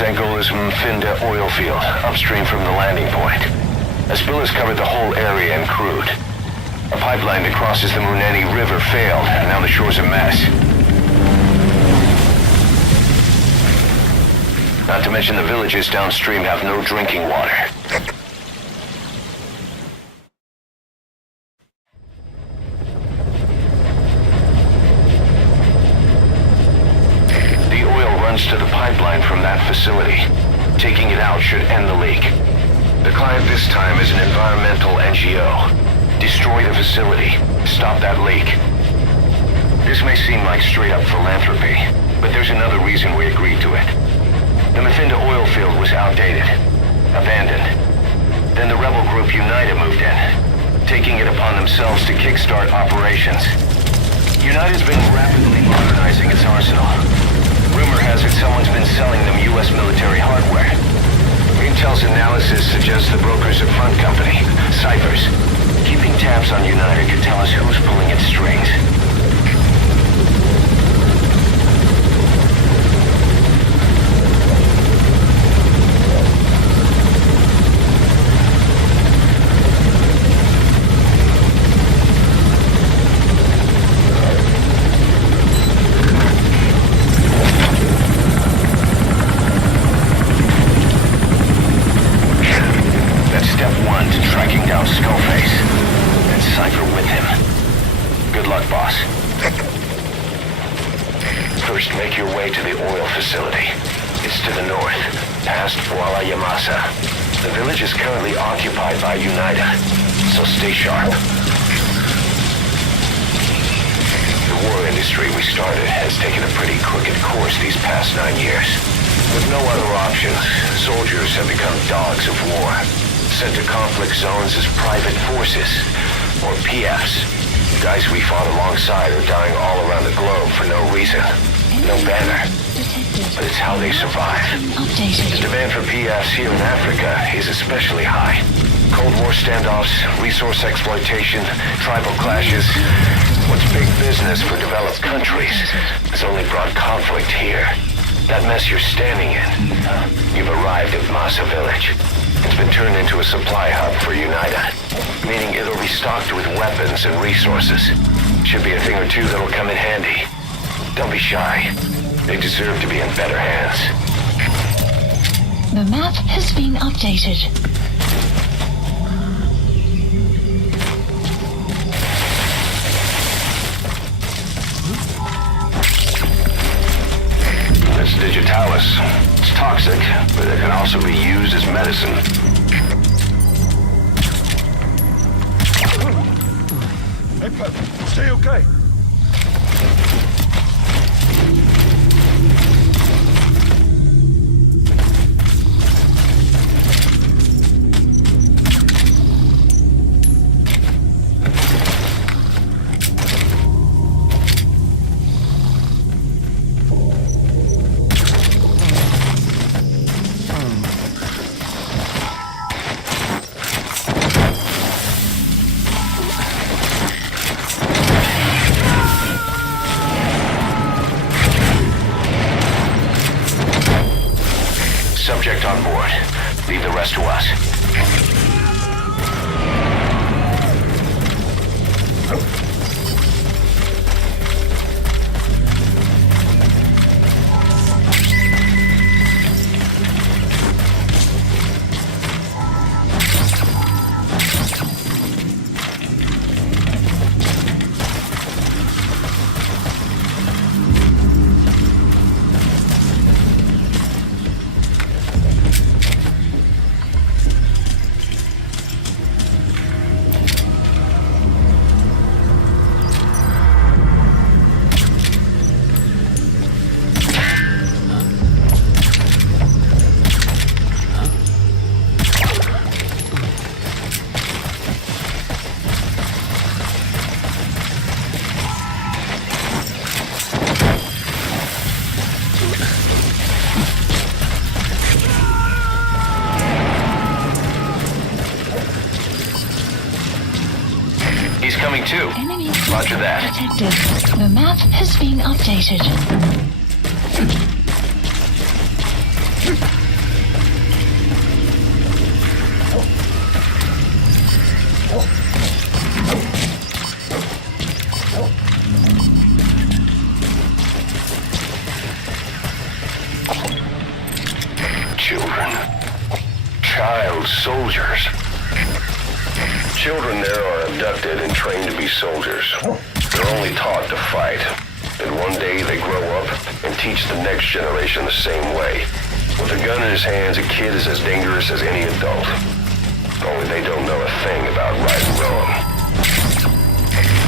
100% goal is Mfinda oil field, upstream from the landing point. A spill has covered the whole area and crude. A pipeline that crosses the Muneni River failed, and now the shore's a mess. Not to mention the villages downstream have no drinking water. The oil runs to the pipeline from that facility. Taking it out should end the leak. The client this time is an environmental NGO. Destroy the facility. Stop that leak. This may seem like straight-up philanthropy, but there's another reason we agreed to it. The Mfinda oil field was outdated, abandoned. Then the rebel group UNITA moved in, taking it upon themselves to kickstart operations. UNITA's been rapidly modernizing its arsenal. Rumor has it someone's been selling them U.S. military hardware. Intel's analysis suggests the broker's a front company, Cyphers. Keeping tabs on UNITA could tell us who's pulling its strings. First, make your way to the oil facility. It's to the north, past Wala Yamasa. The village is currently occupied by UNITA, so stay sharp. The war industry we started has taken a pretty crooked course these past 9 years. With no other options, soldiers have become dogs of war, sent to conflict zones as private forces, or PFs. Guys we fought alongside are dying all around the globe for no reason. No banner. But it's how they survive. The demand for PFs here in Africa is especially high. Cold War standoffs, resource exploitation, tribal clashes. What's big business for developed countries has only brought conflict here. That mess you're standing in, you've arrived at Masa Village. It's been turned into a supply hub for UNITA, meaning it'll be stocked with weapons and resources. Should be a thing or two that'll come in handy. Don't be shy. They deserve to be in better hands. The map has been updated. That's Digitalis. It's toxic, but it can also be used as medicine. Hey, Pep, stay okay. Subject on board. Leave the rest to us. He's coming too. Enemy Roger that. detected. The map has been updated. here are abducted and trained to be soldiers. They're only taught to fight. And one day they grow up and teach the next generation the same way. With a gun in his hands, a kid is as dangerous as any adult. Only they don't know a thing about right and wrong.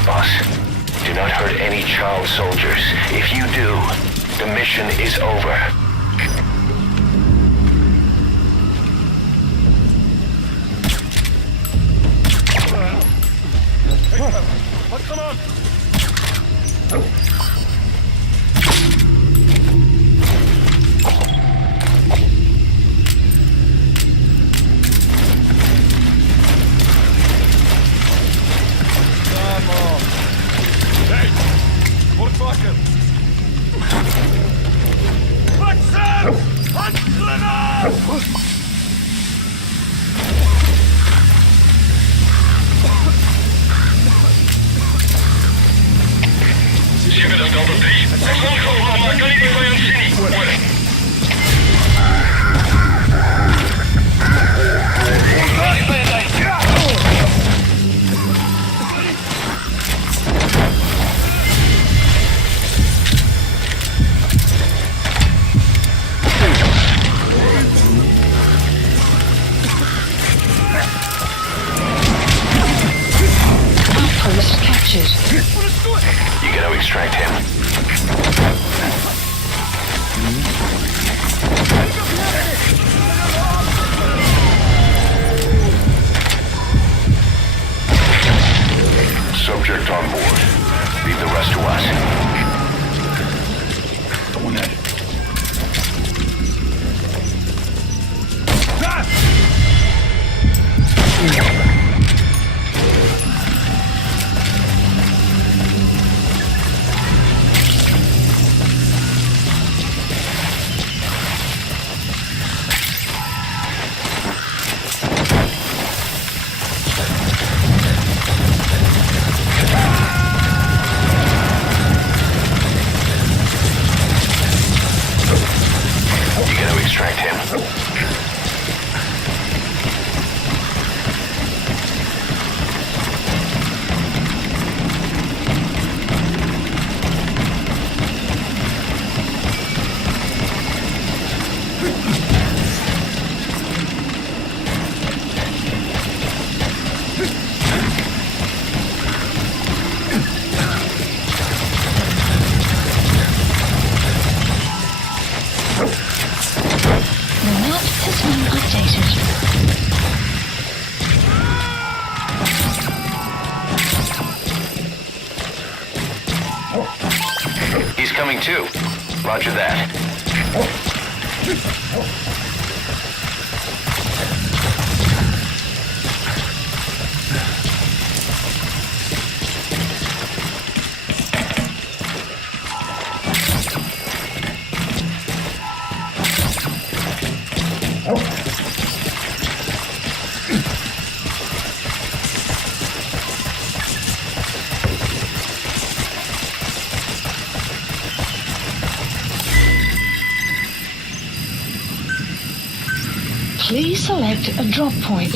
Boss, do not hurt any child soldiers. If you do, the mission is over. Come on! Hey! Motherfucker! What's up? Север Delta 3. Слушал, Макалири Файон Синий. Понял. Outpost captured. You gotta extract him. Subject on board. Leave the rest to us. Going at it. You gotta extract him. The map has been updated. He's coming too. Roger that. Please select a drop point.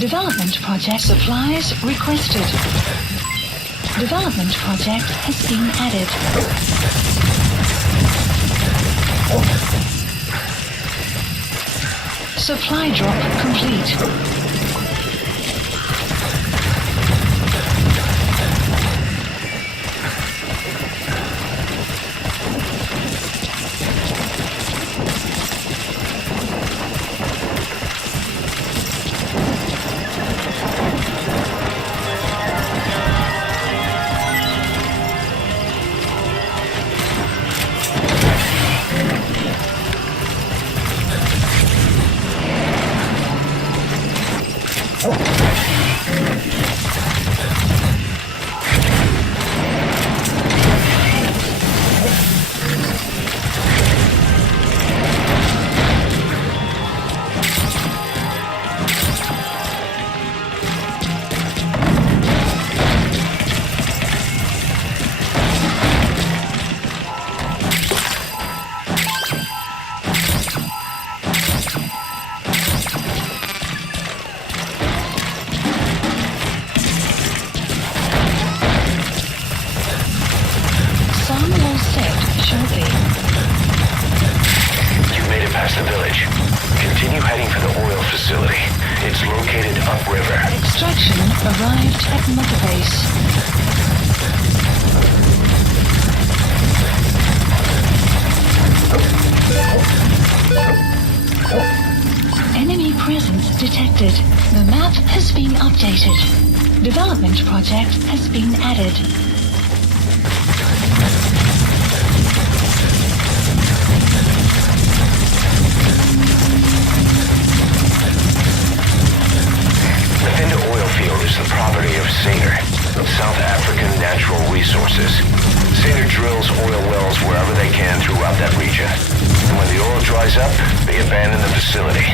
Development project supplies requested. Development project has been added. Supply drop complete. Extraction arrived at Mother Base. Enemy presence detected. The map has been updated. Development project has been added. The Vinda oil field is the property of Saner, South African Natural Resources. Saner drills oil wells wherever they can throughout that region. And when the oil dries up, they abandon the facility.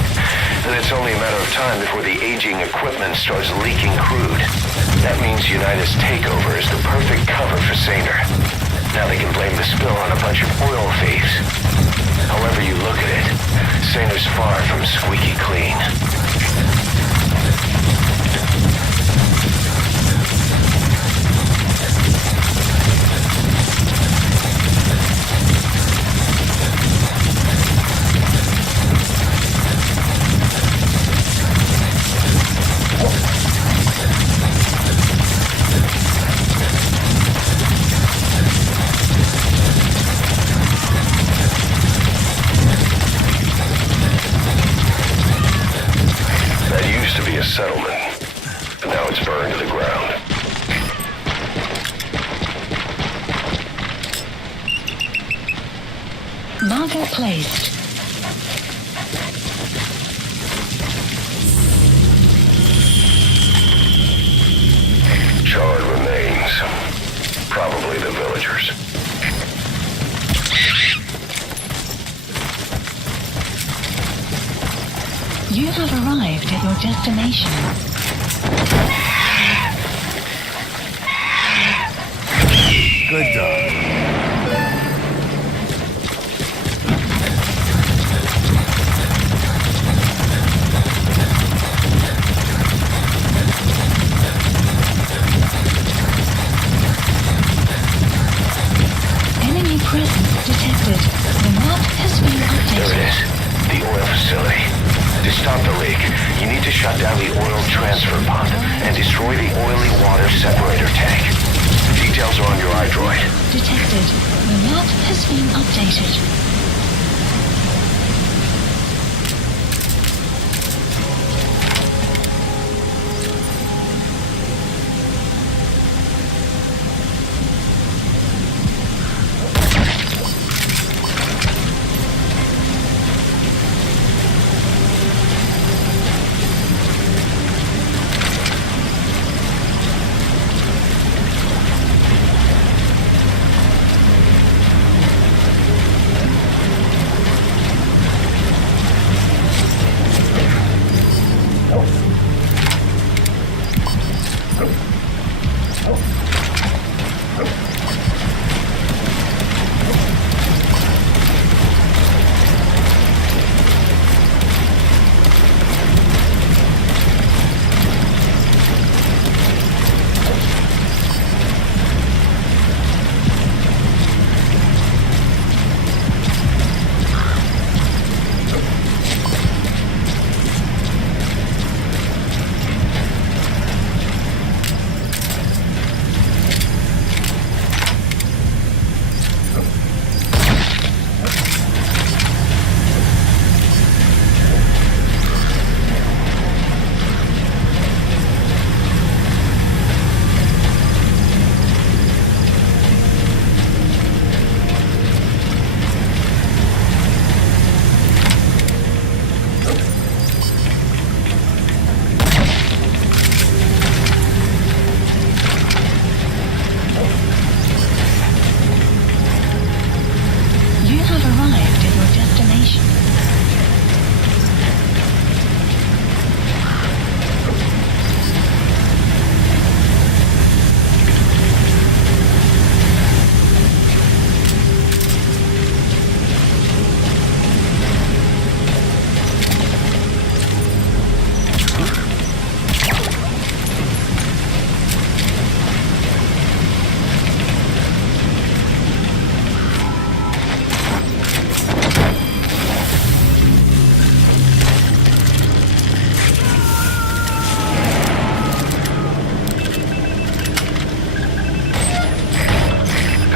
And it's only a matter of time before the aging equipment starts leaking crude. That means Unitas' takeover is the perfect cover for Saner. Now they can blame the spill on a bunch of oil thieves. However you look at it, Saner's far from squeaky clean. Settlement. Now it's burned to the ground. Marker placed. Charred remains. Probably the villagers. You have arrived at your destination. Good dog. Enemy presence detected. The map has been There it updated. is. The oil facility. To stop the leak, you need to shut down the oil transfer pump and destroy the oily water separator tank. Details are on your iDroid. Detected. The map has been updated.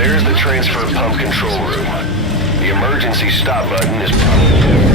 There's the transfer pump control room. The emergency stop button is probably...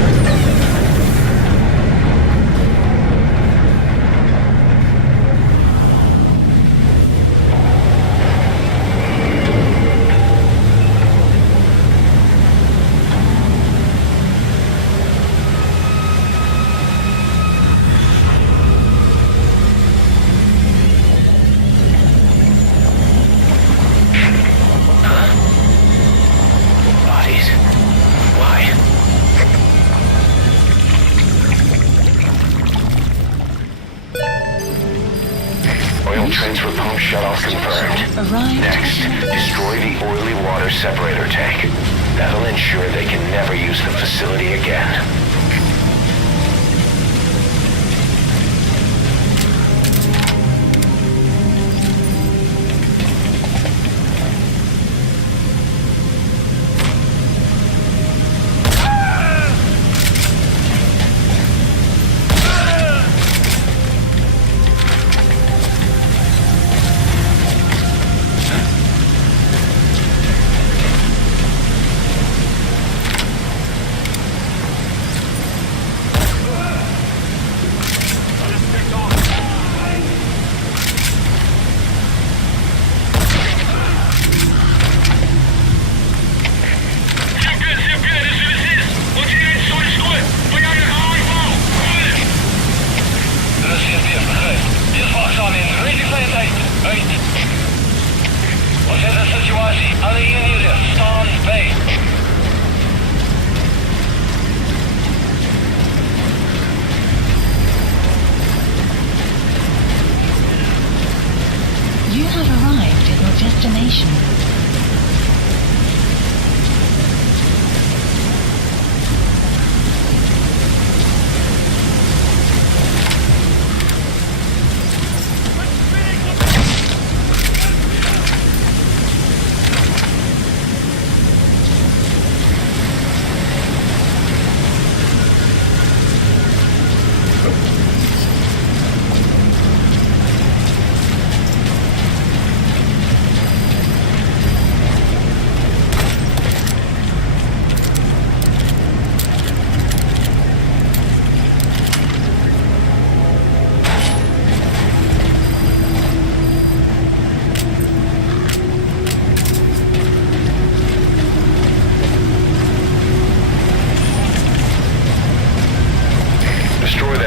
Transfer pump shut-off confirmed. Next, destroy the oily water separator tank. That'll ensure they can never use the facility again. You have arrived at your destination.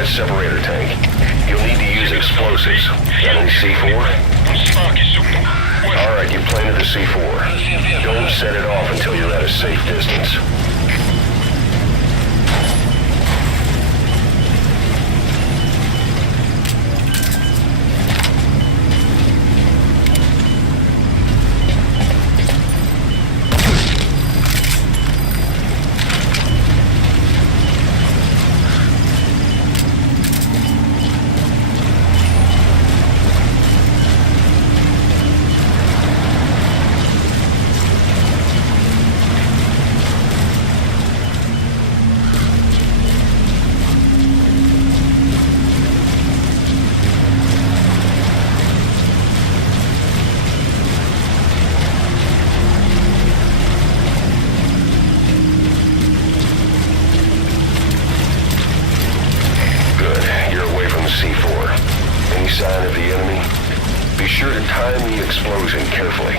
Separator tank. You'll need to use explosives. Got any C4? Alright, you planted the C4. Don't set it off until you're at a safe distance. Any sign of the enemy? Be sure to time the explosion carefully.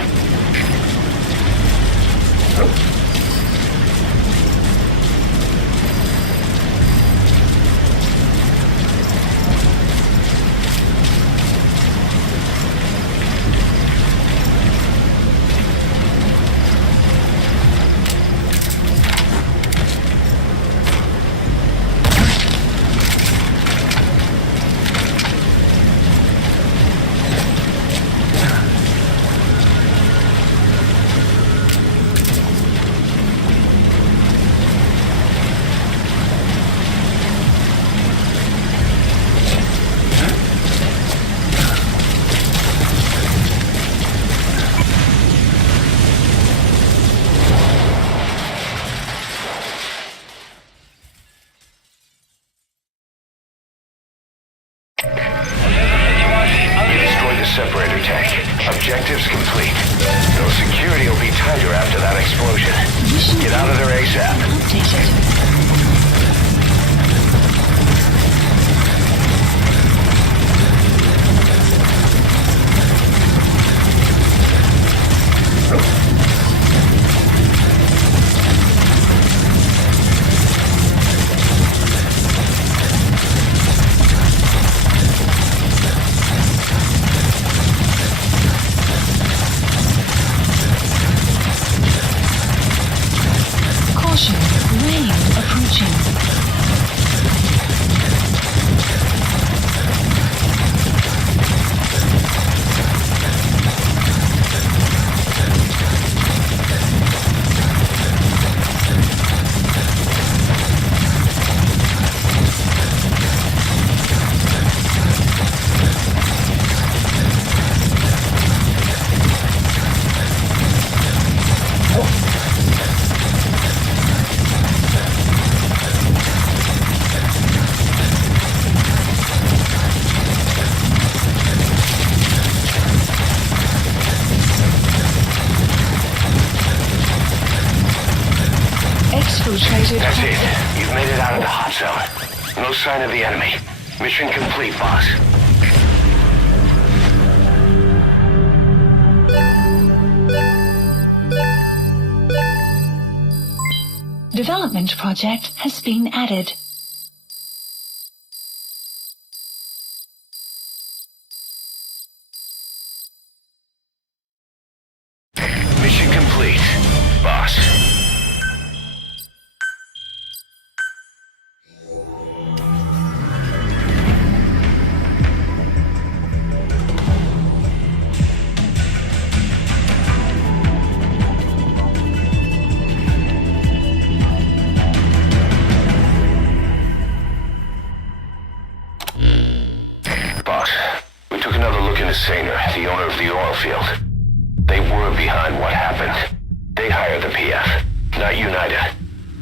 You destroyed the separator tank. Objectives complete. No security will be tighter after that explosion. Mission Get out of there ASAP. updated. Caution, rain approaching. Exfiltrated. That's it. You've made it out of the hot zone. No sign of the enemy. Mission complete, boss. Development project has been added. Mission complete, boss. Boss, we took another look into Saner, the owner of the oil field. They were behind what happened. They hired the PF, not United.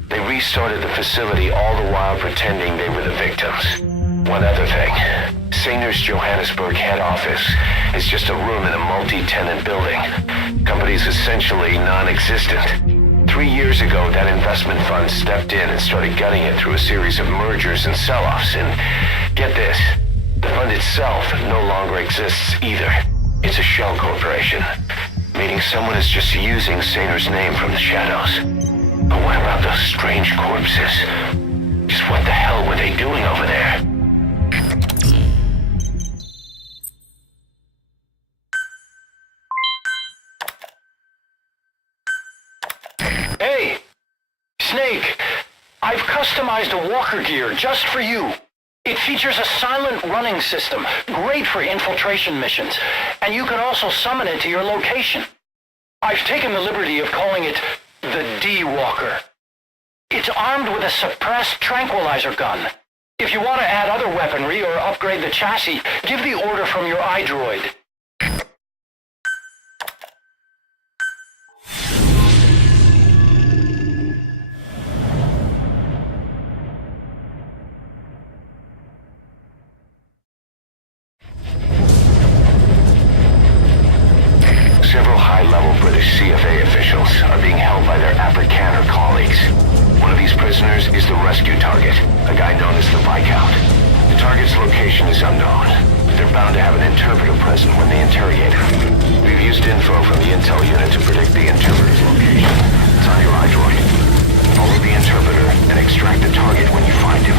They restarted the facility all the while pretending they were the victims. One other thing. Saner's Johannesburg head office is just a room in a multi-tenant building. Company's essentially non-existent. 3 years ago, that investment fund stepped in and started gutting it through a series of mergers and sell-offs. And get this, the fund itself no longer exists either. It's a shell corporation, meaning someone is just using Saner's name from the shadows. But what about those strange corpses? Just what the hell were they doing over there? Hey, Snake, I've customized a walker gear just for you. It features a silent running system, great for infiltration missions, and you can also summon it to your location. I've taken the liberty of calling it the D-Walker. It's armed with a suppressed tranquilizer gun. If you want to add other weaponry or upgrade the chassis, give the order from your iDroid. Several high-level British CFA officials are being held by their Afrikaner colleagues. One of these prisoners is the rescue target, a guy known as the Viscount. The target's location is unknown, but they're bound to have an interpreter present when they interrogate him. We've used info from the intel unit to predict the interpreter's location. It's on your iDroid. Follow the interpreter and extract the target when you find him.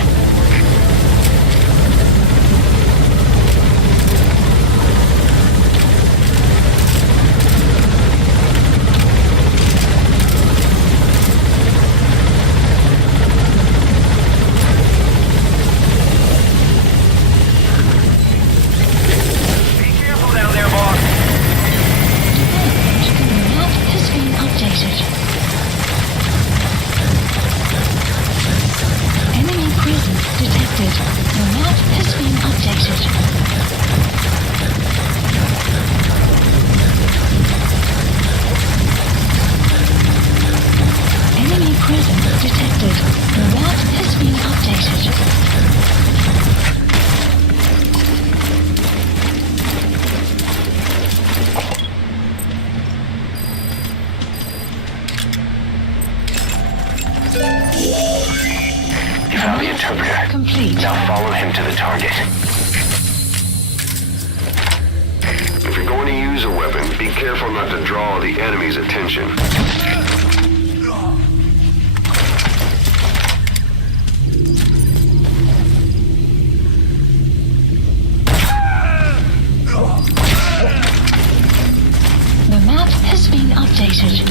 Enemy presence Now follow him to the target. If you're going to use a weapon, be careful not to draw the enemy's attention. The map has been updated.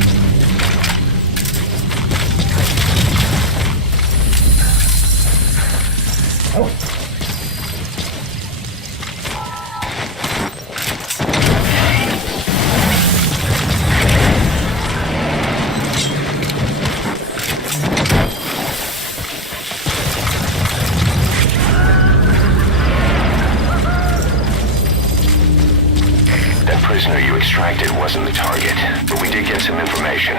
That prisoner you extracted wasn't the target, but we did get some information.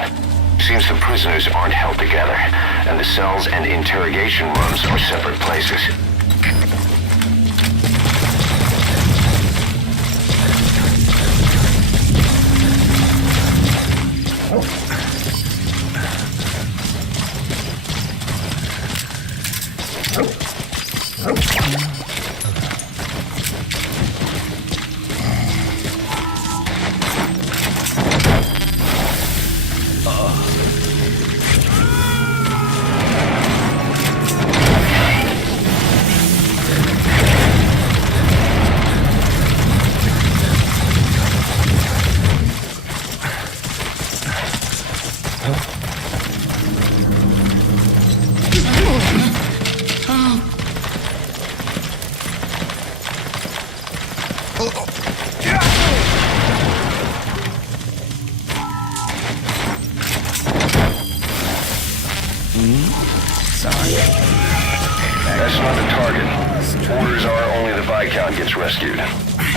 Seems the prisoners aren't held together, and the cells and interrogation rooms are separate places. That's not the target. Orders are only the Viscount gets rescued.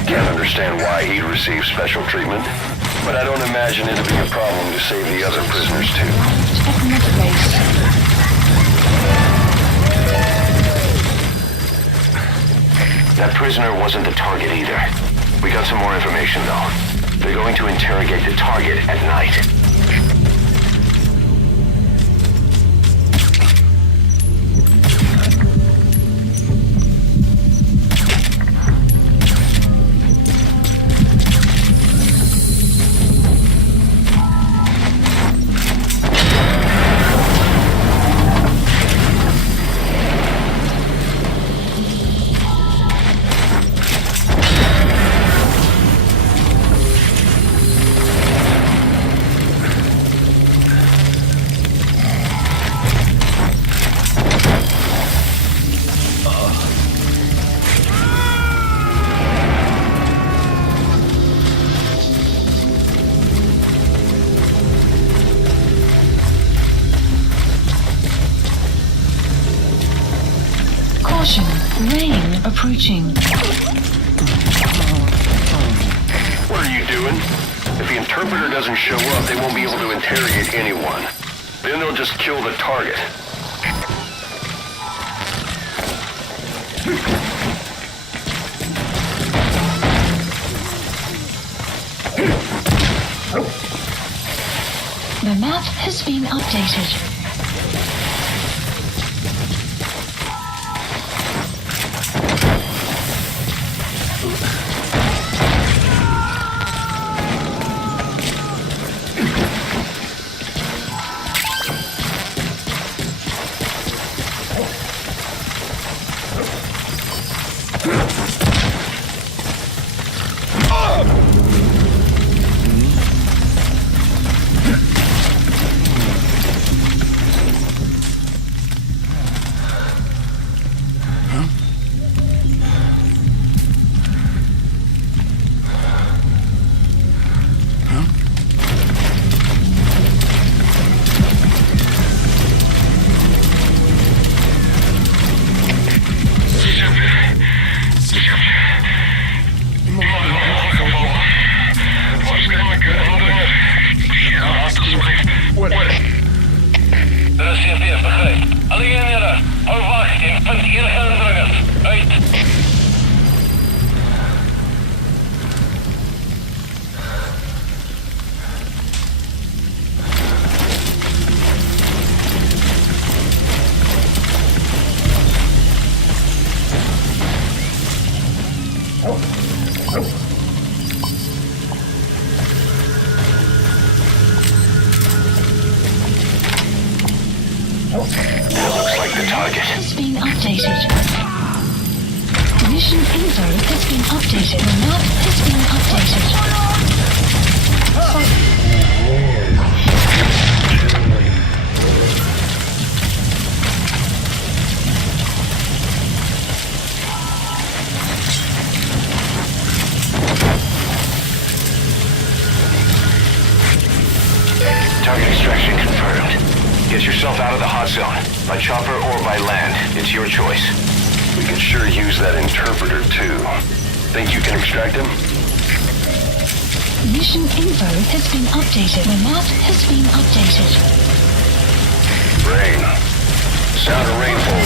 Can't understand why he'd receive special treatment, but I don't imagine it'll be a problem to save the other prisoners too. Checkmate race. That prisoner wasn't the target either. We got some more information though. They're going to interrogate the target at night. Caution, rain approaching. What are you doing? If the interpreter doesn't show up, they won't be able to interrogate anyone. Then they'll just kill the target. The map has been updated. That looks like the target. Has been updated. Mission info has been updated. The map has been updated. Target extraction confirmed. Get yourself out of the hot zone. By chopper or by land. It's your choice. We can sure use that interpreter, too. Think you can extract him? Mission info has been updated. The map has been updated. Rain. Sound of rainfall.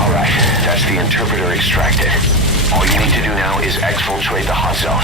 Alright, that's the interpreter extracted. All you need to do now is exfiltrate the hot zone.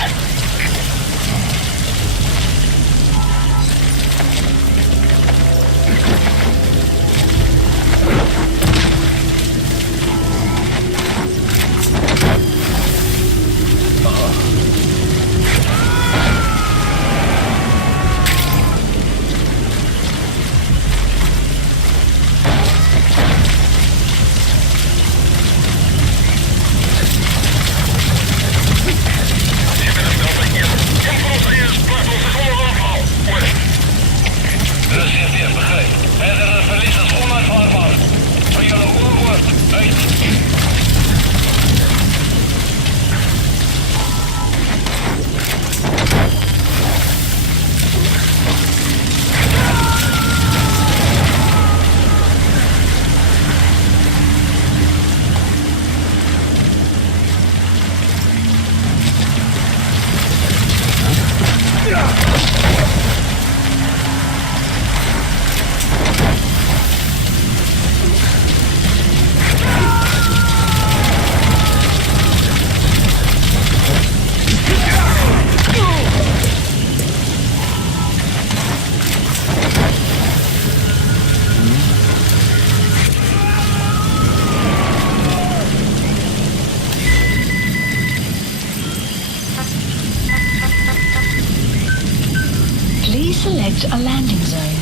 Please select a landing zone.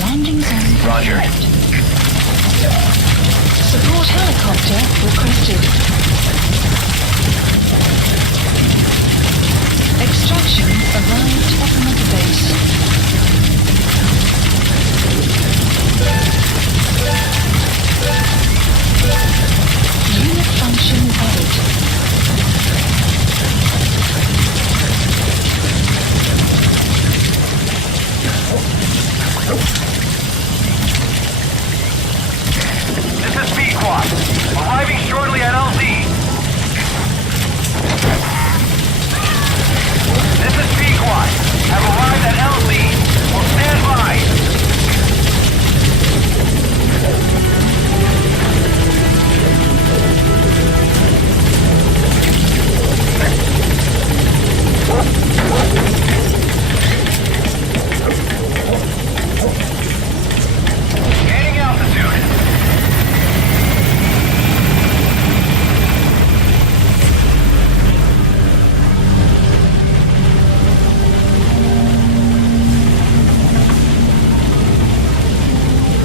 Landing zone Roger. confirmed. Support helicopter requested. Extraction arrived at another base. Unit function added. This is Pequod. Arriving shortly at LZ. This is Pequod. Have arrived at LZ. Will stand by. Gaining altitude.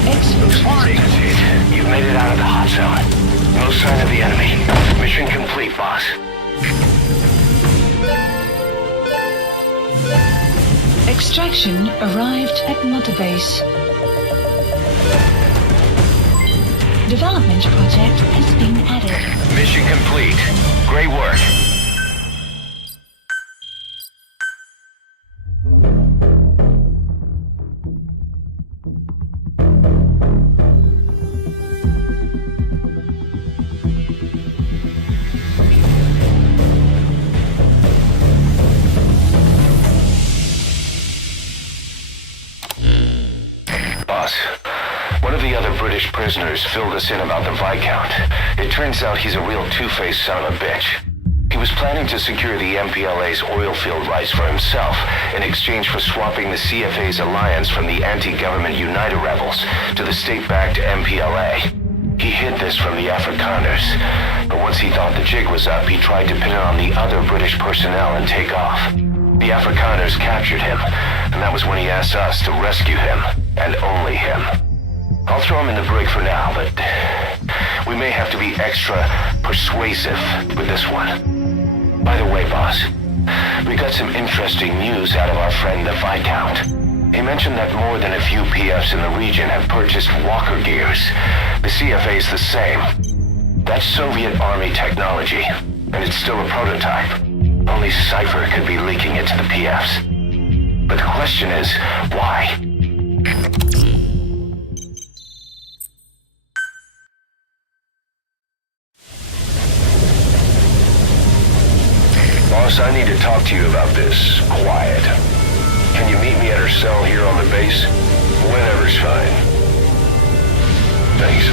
That's it. You've made it out of the hot zone. No sign of the enemy. Mission complete, boss. Extraction arrived at Mother Base. Development project has been added. Mission complete. Great work. prisoners filled us in about the Viscount. It turns out he's a real two-faced son of a bitch. He was planning to secure the MPLA's oil field rights for himself in exchange for swapping the CFA's alliance from the anti-government United rebels to the state-backed MPLA. He hid this from the Afrikaners, but once he thought the jig was up, he tried to pin it on the other British personnel and take off. The Afrikaners captured him, and that was when he asked us to rescue him, and only him. I'll throw him in the brig for now, but we may have to be extra persuasive with this one. By the way, boss, we got some interesting news out of our friend the Viscount. He mentioned that more than a few PFs in the region have purchased walker gears. The CFA's the same. That's Soviet Army technology, and it's still a prototype. Only Cypher could be leaking it to the PFs. But the question is, why? Boss, I need to talk to you about this. Quiet. Can you meet me at her cell here on the base? Whenever's fine. Thanks.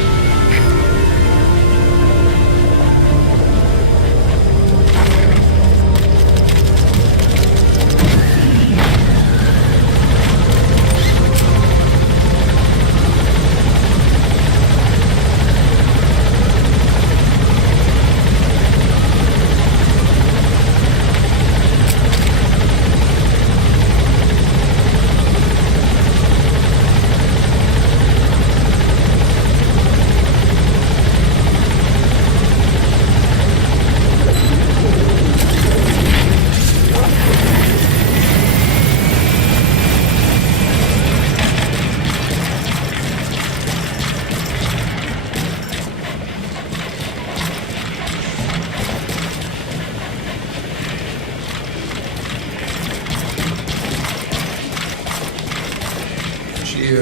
She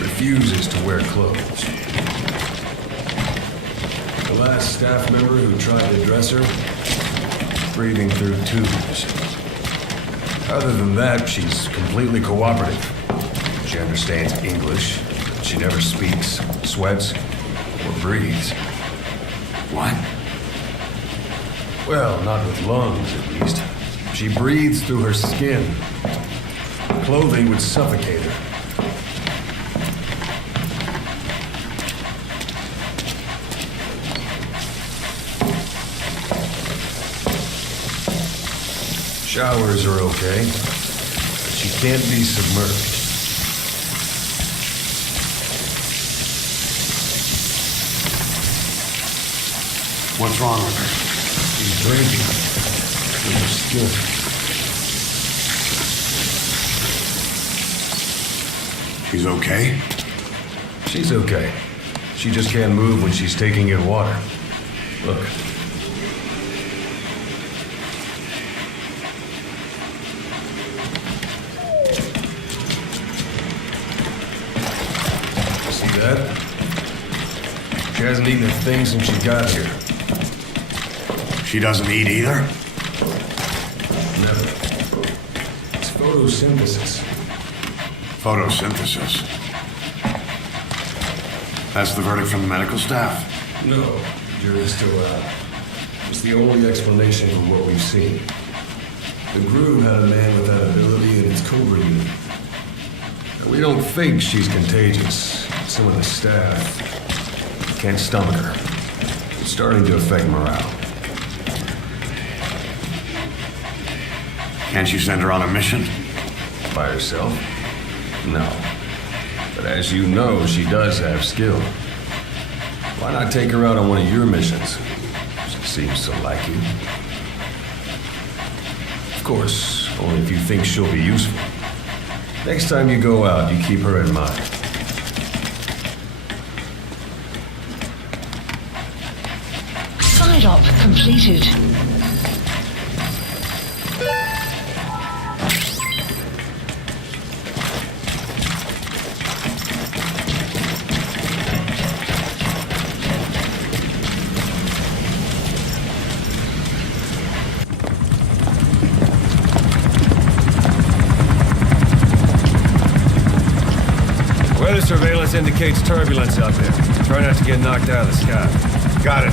refuses to wear clothes. The last staff member who tried to dress her, breathing through tubes. Other than that, she's completely cooperative. She understands English. She never speaks, sweats, or breathes. What? Well, not with lungs, at least. She breathes through her skin. Clothing would suffocate her. Showers are okay, but she can't be submerged. What's wrong with her? She's drinking through her skin. She's okay? She's okay. She just can't move when she's taking in water. Look. See that? She hasn't eaten a thing since she got here. She doesn't eat either? Never. It's photosynthesis. Photosynthesis. That's the verdict from the medical staff? No, jury's still out. It's the only explanation for what we've seen. The Groove had a man with that ability in its Cobra unit. We don't think she's contagious. Some of the staff can't stomach her. It's starting to affect morale. Can't you send her on a mission? By herself? No. But as you know, she does have skill. Why not take her out on one of your missions? She seems to like you. Of course, only if you think she'll be useful. Next time you go out, you keep her in mind. Side op completed. surveillance indicates turbulence out there. Try not to get knocked out of the sky. Got it.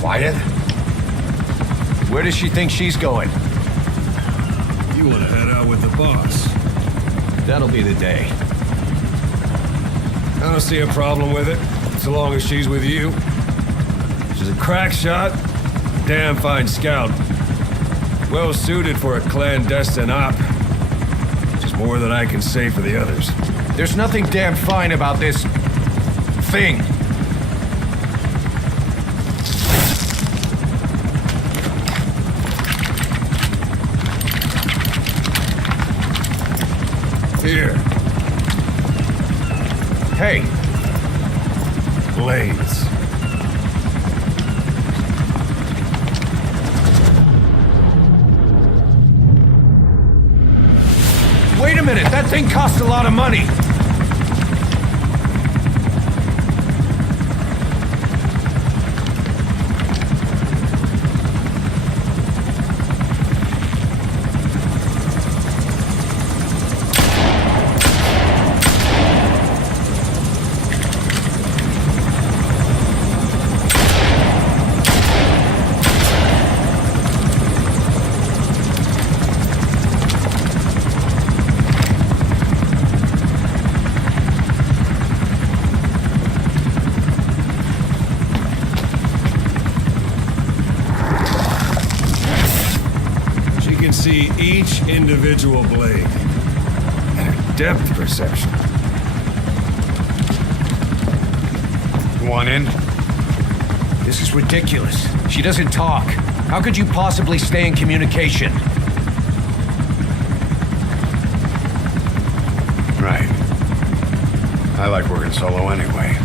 Quiet? Where does she think she's going? You want to head out with the boss? That'll be the day. I don't see a problem with it, so long as she's with you. She's a crack shot, damn fine scout. Well suited for a clandestine op. Which is more than I can say for the others. There's nothing damn fine about this... thing. Here. Hey, Blades. wait a minute, that thing costs a lot of money. See each individual blade and her depth perception. One in? This is ridiculous. She doesn't talk. How could you possibly stay in communication? Right. I like working solo anyway.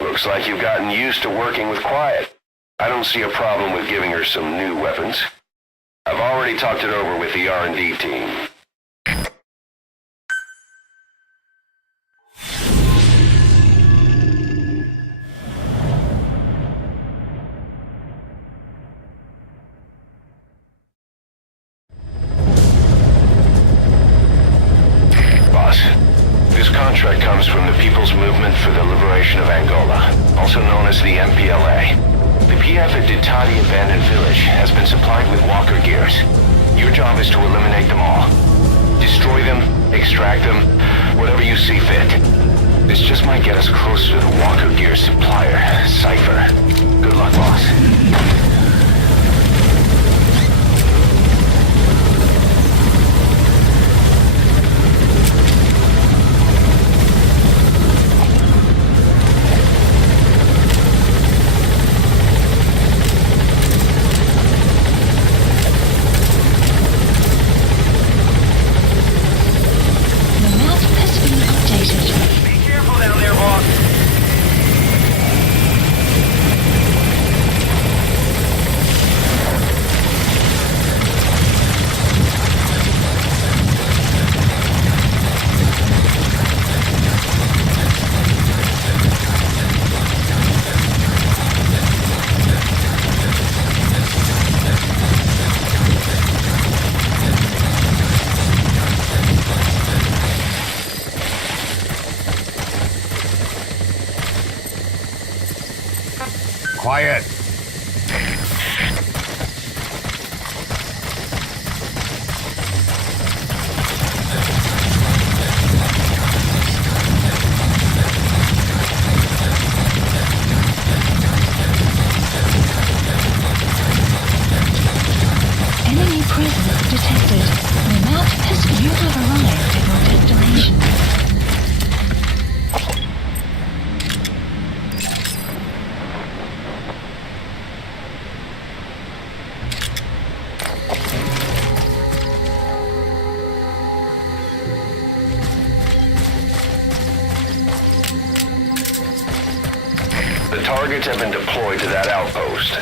Looks like you've gotten used to working with Quiet. I don't see a problem with giving her some new weapons. I've already talked it over with the R&D team. Boss, this contract comes from the People's Movement for the Liberation of Angola, also known as the MPLA. The PF at Ditati Abandoned Village has been supplied with walker gears. Your job is to eliminate them all. Destroy them, extract them, whatever you see fit. This just might get us closer to the walker gear supplier, Cypher. Good luck, boss. Quiet. Targets have been deployed to that outpost.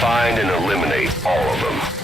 Find and eliminate all of them.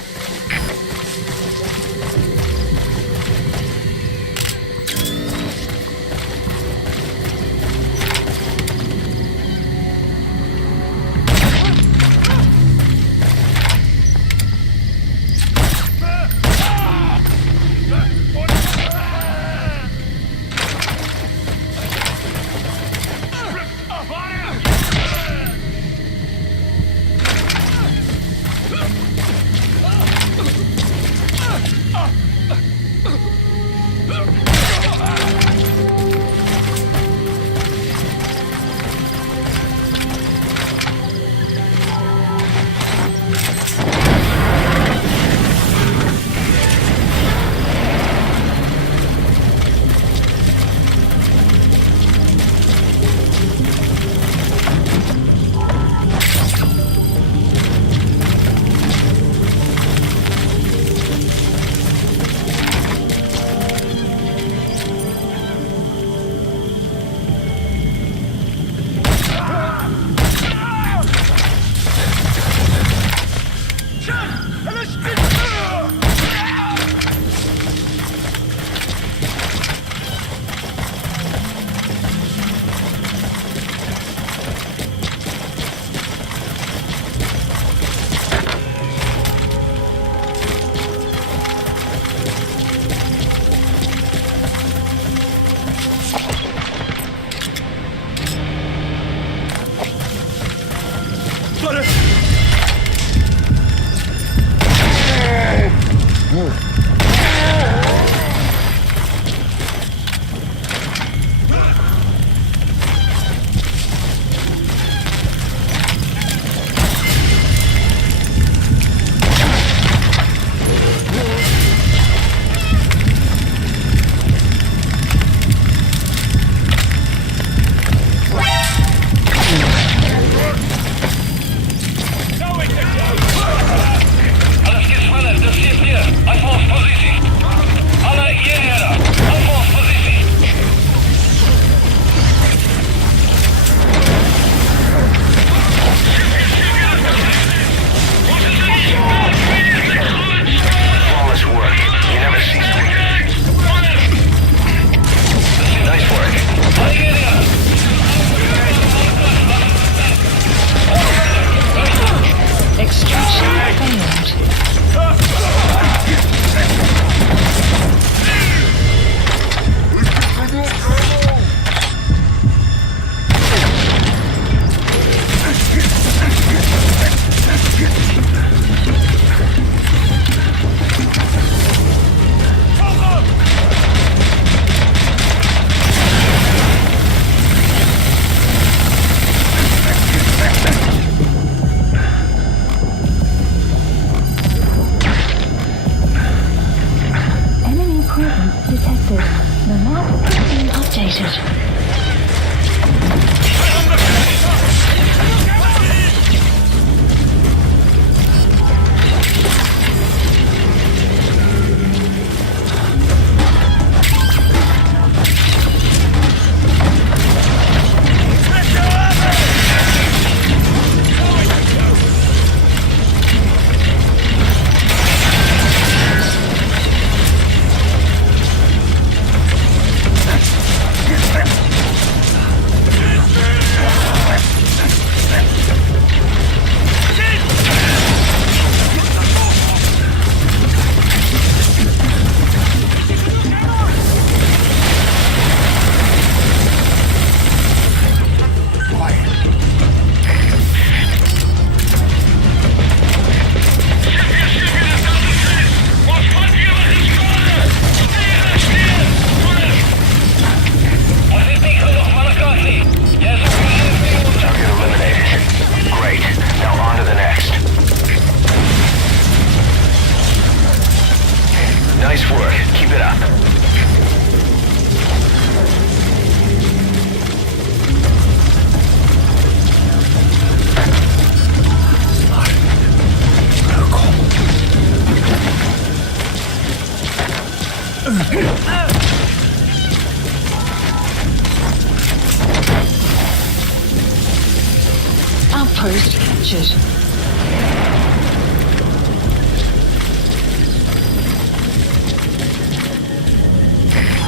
outpost captured.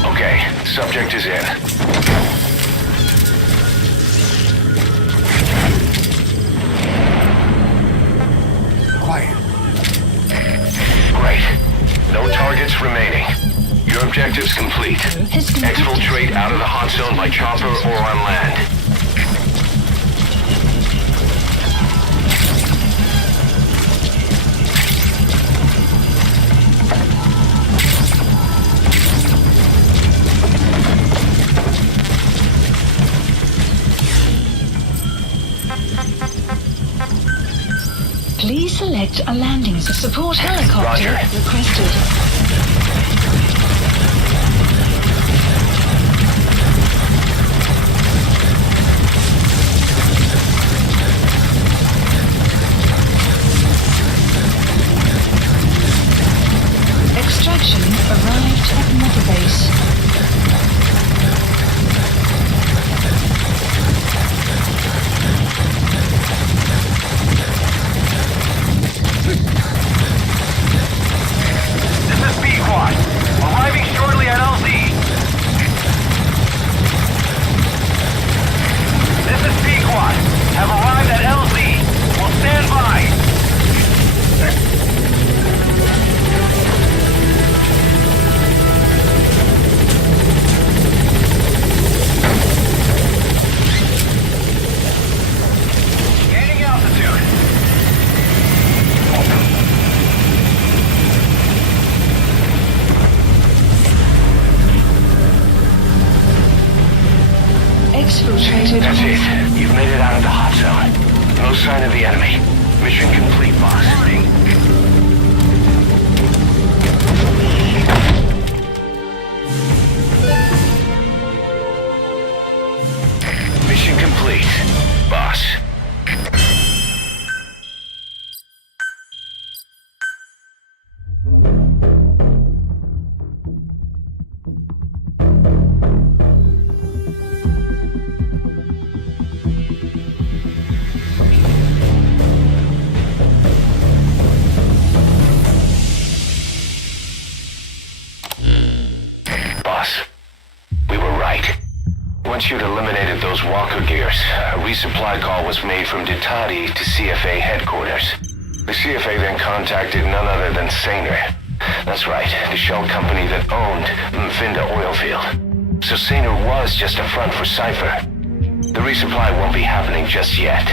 Okay, subject is in. Quiet. Great. No targets remaining. Your objective's complete. Has been Exfiltrate out of the hot zone by chopper or on land. Please select a landing support helicopter Roger. requested. Extraction arrived at Mother Base. This is B-Quad. Arriving shortly at LZ. This is B-Quad. Have arrived at LZ. Will stand by. Gaining altitude. Exfiltrated. That's it. You've made it out of the hot zone. No sign of the enemy. Mission complete, boss. Mission complete, boss. Boss, we were right. Once you'd eliminated those walker gears, a resupply call was made from Ditati to CFA headquarters. The CFA then contacted none other than Saner. That's right, the shell company that owned Mfinda Oilfield. So Saner was just a front for Cypher. The resupply won't be happening just yet.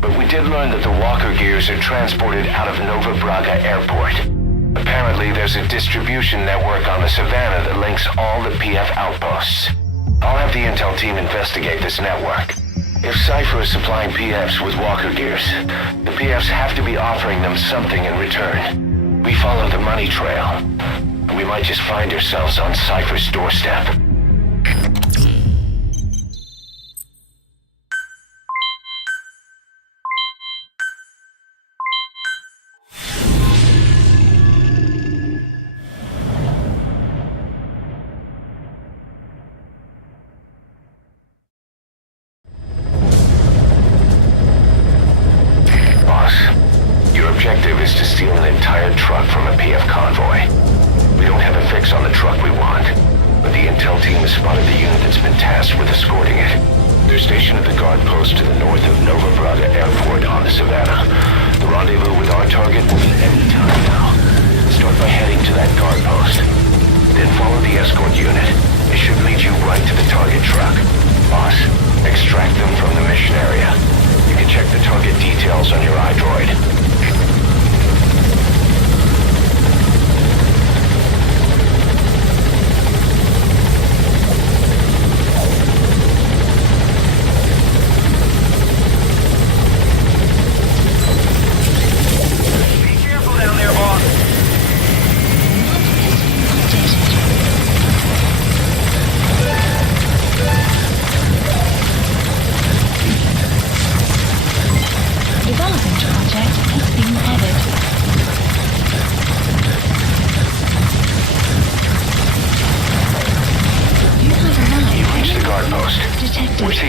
But we did learn that the walker gears are transported out of Nova Braga Airport. Apparently, there's a distribution network on the Savannah that links all the PF outposts. I'll have the intel team investigate this network. If Cypher is supplying PFs with walker gears, the PFs have to be offering them something in return. We follow the money trail, and we might just find ourselves on Cypher's doorstep. Your objective is to steal an entire truck from a PF convoy. We don't have a fix on the truck we want, but the intel team has spotted the unit that's been tasked with escorting it. They're stationed at the guard post to the north of Nova Braga Airport on the Savannah. The rendezvous with our target will be any time now. Start by heading to that guard post. Then follow the escort unit. It should lead you right to the target truck. Boss, extract them from the mission area. You can check the target details on your iDroid.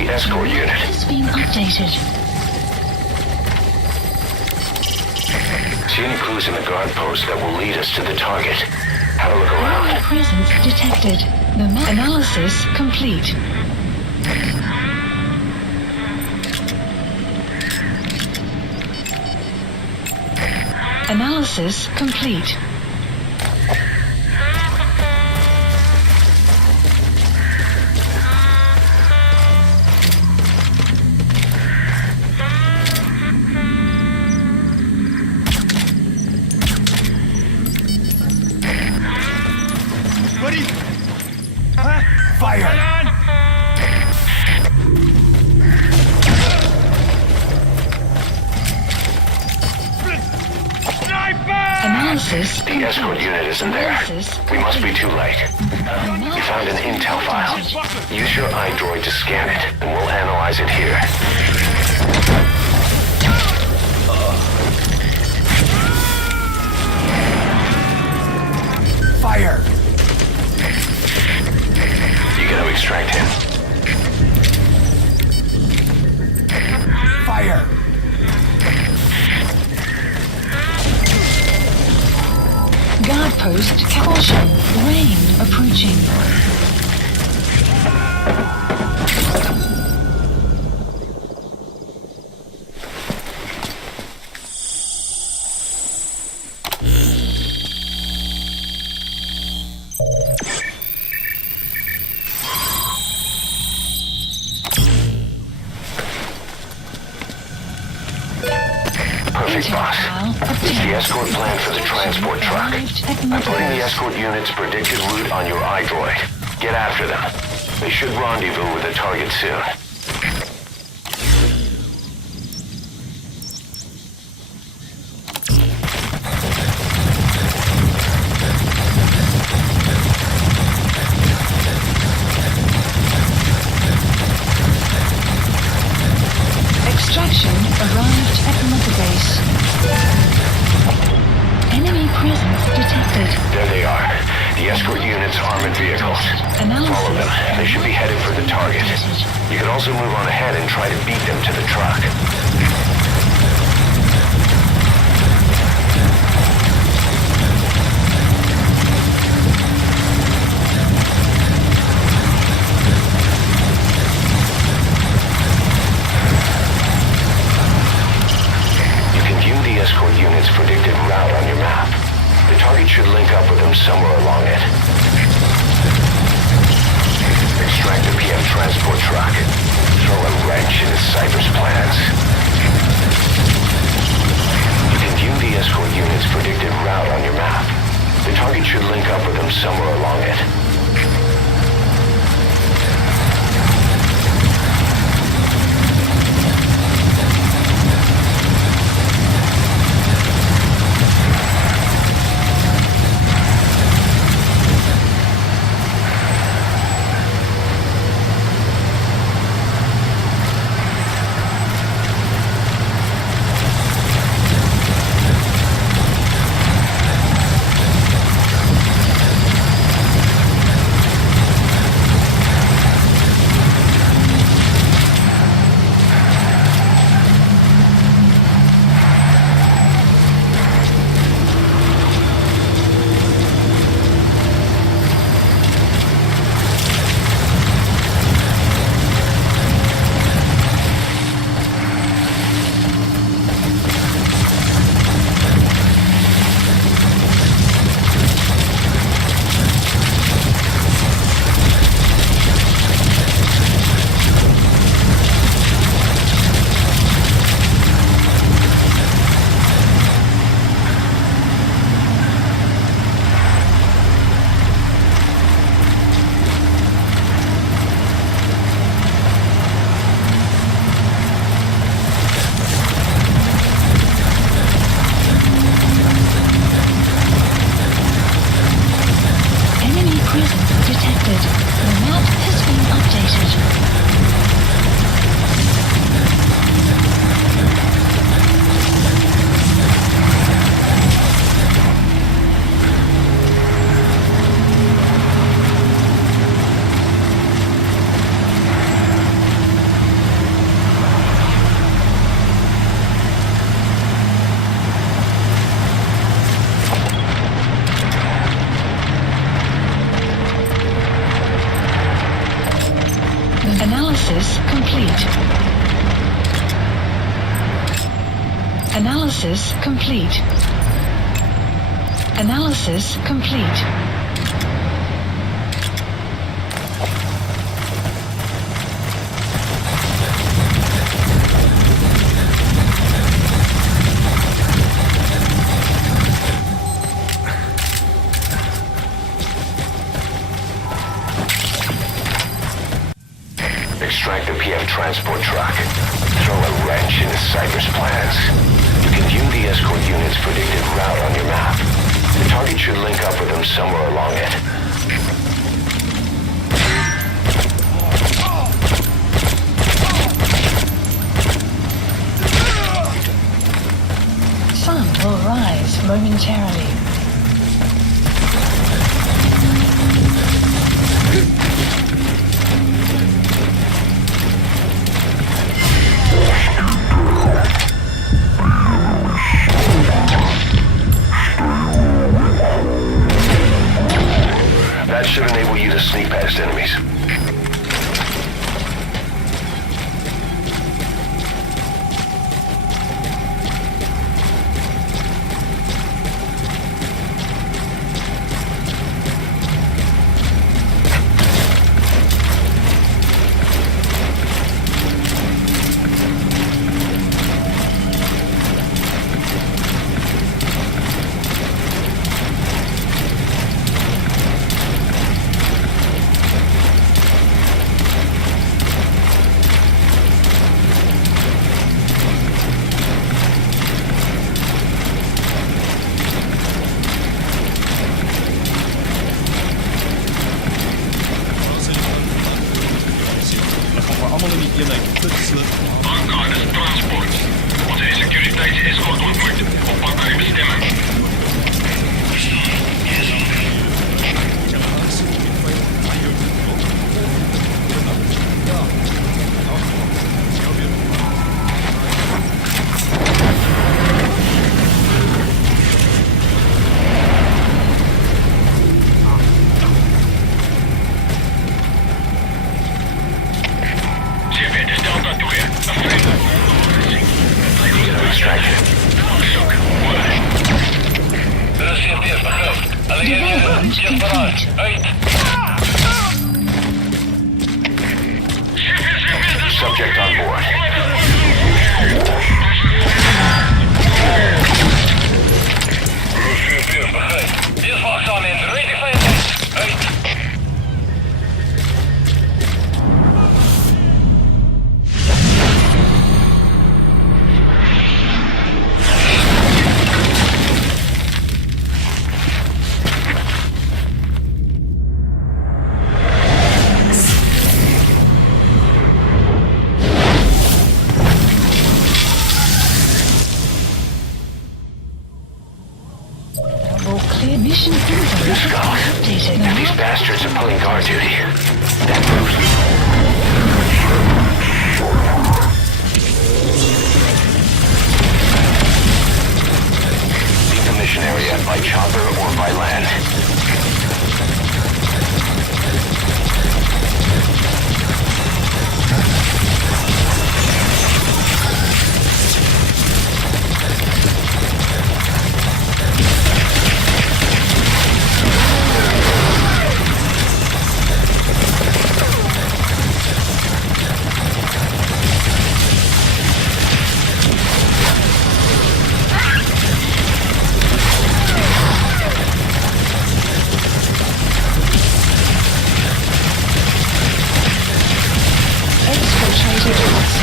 Escort unit has been updated. see any clues in the guard post that will lead us to the target? Have a look around. Enemy presence detected. The map analysis complete. Analysis complete. Ready? Huh? Fire! Hold on! Analysis The escort unit isn't there. We must be too late. We found an intel file. Use your iDroid to scan it, and we'll analyze it here. Fire! You gotta extract him. Fire! Guard post caution. Rain approaching. Perfect, boss. It's the escort plan for the transport truck. I'm putting the escort unit's predicted route on your iDroid. Get after them. They should rendezvous with the target soon. Extraction arrived at Mother Base. Enemy presence detected. There they are. The escort unit's armored vehicles. Follow them. They should be headed for the target. You can also move on ahead and try to beat them to the truck. You can view the escort unit's predicted route on your map. The target should link up with them somewhere along it. Extract the PM transport truck. Throw a wrench into Cypher's plans. You can view the escort unit's predicted route on your map. The target should link up with them somewhere along it. Analysis complete. Analysis complete. Analysis complete. Extract the PF transport truck. Throw a wrench into Cypher's plans. You can view the escort unit's predicted route on your map. The target should link up with them somewhere along it. Sun will rise momentarily. That should enable you to sneak past enemies. Vanguard Transport. Onze securiteits-escort-ontmoet. Oppak uw bestemming. Chip, het is Delta 2. Een vreemde. Extraction. Zoek. Er is geen weer begrift. Development complete. Uit. Subject on board. This box on in. Ready for it. Uit. All clear. Mission info New skulls. updated. And these bastards are pulling guard duty. That proves leave the mission area by chopper or by land. Exfiltrated routes.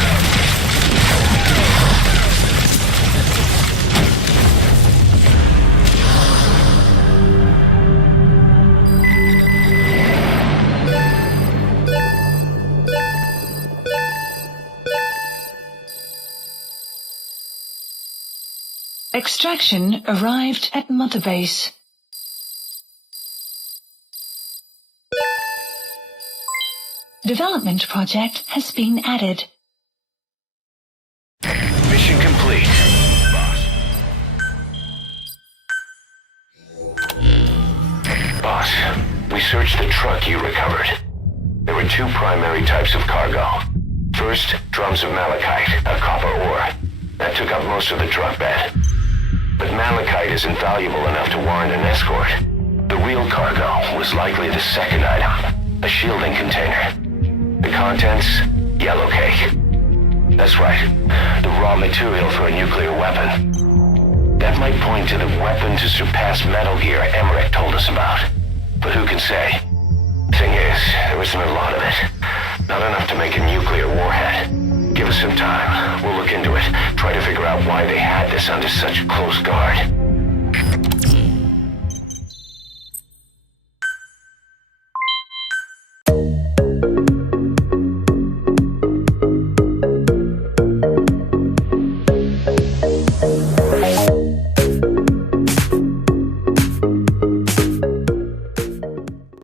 Extraction arrived at Mother Base. Development project has been added. Mission complete. Boss, we searched the truck you recovered. There there were two primary types of cargo. First, drums of malachite, a copper ore. That took up most of the truck bed. But malachite isn't valuable enough to warrant an escort. The real cargo was likely the second item, a shielding container. The contents, yellow cake. That's right, the raw material for a nuclear weapon. That might point to the weapon to surpass Metal Gear Emmerich told us about. But who can say? Thing is, there isn't a lot of it. Not enough to make a nuclear warhead. Give us some time. We'll look into it. Try to figure out why they had this under such close guard.